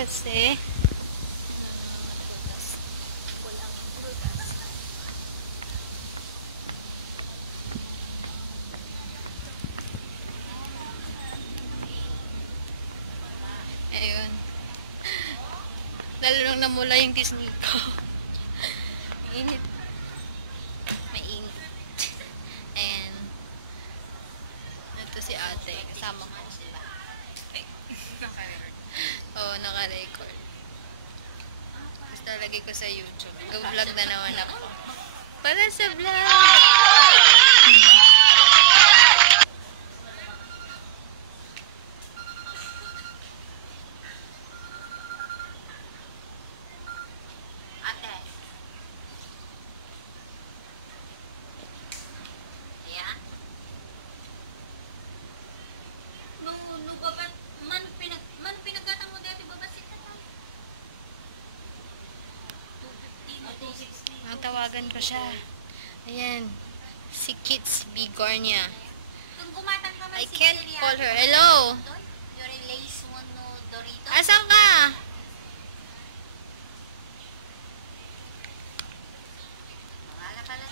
kasi ayun. Lalo nang namula yung Disney ko. Mainit. Mainit. And ito si ate. Kasama ko. Oo, naka-record. Basta lagay ko sa YouTube. Go-vlog na naman ako. Para sa vlog! Tawagan ko siya. Ayan. Si Kits Bigornia. I can't call her. Hello? Asan ka?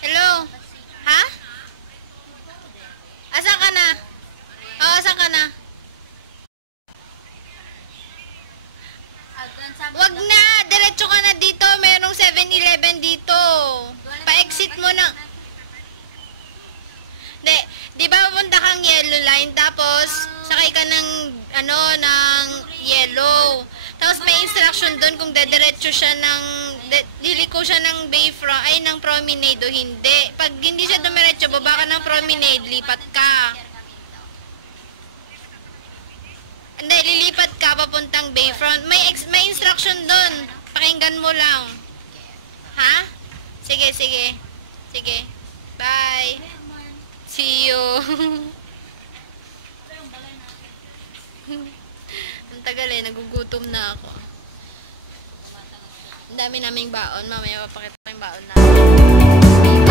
Hello? Ha? Asan ka na? Oo, asan ka na? Wag na! Diretso ka na dito. Merong 7-Eleven dito. Pa-exit mo na. Di ba pupunta kang yellow line, tapos sakay ka ng, ng yellow. Tapos may instruction doon kung dediretso siya ng, liliko siya ng Bayfront, ay ng Promenade o hindi. Pag hindi siya dumiretso, baba ka ng Promenade, lipat ka. Hindi, lilipat ka papuntang Bayfront. May instruction doon. Pakinggan mo lang. Ha? Sige, sige. Sige. Bye. See you. Ang tagal eh. Nagugutom na ako. Ang dami naming baon. Mamaya papakita ko yung baon namin.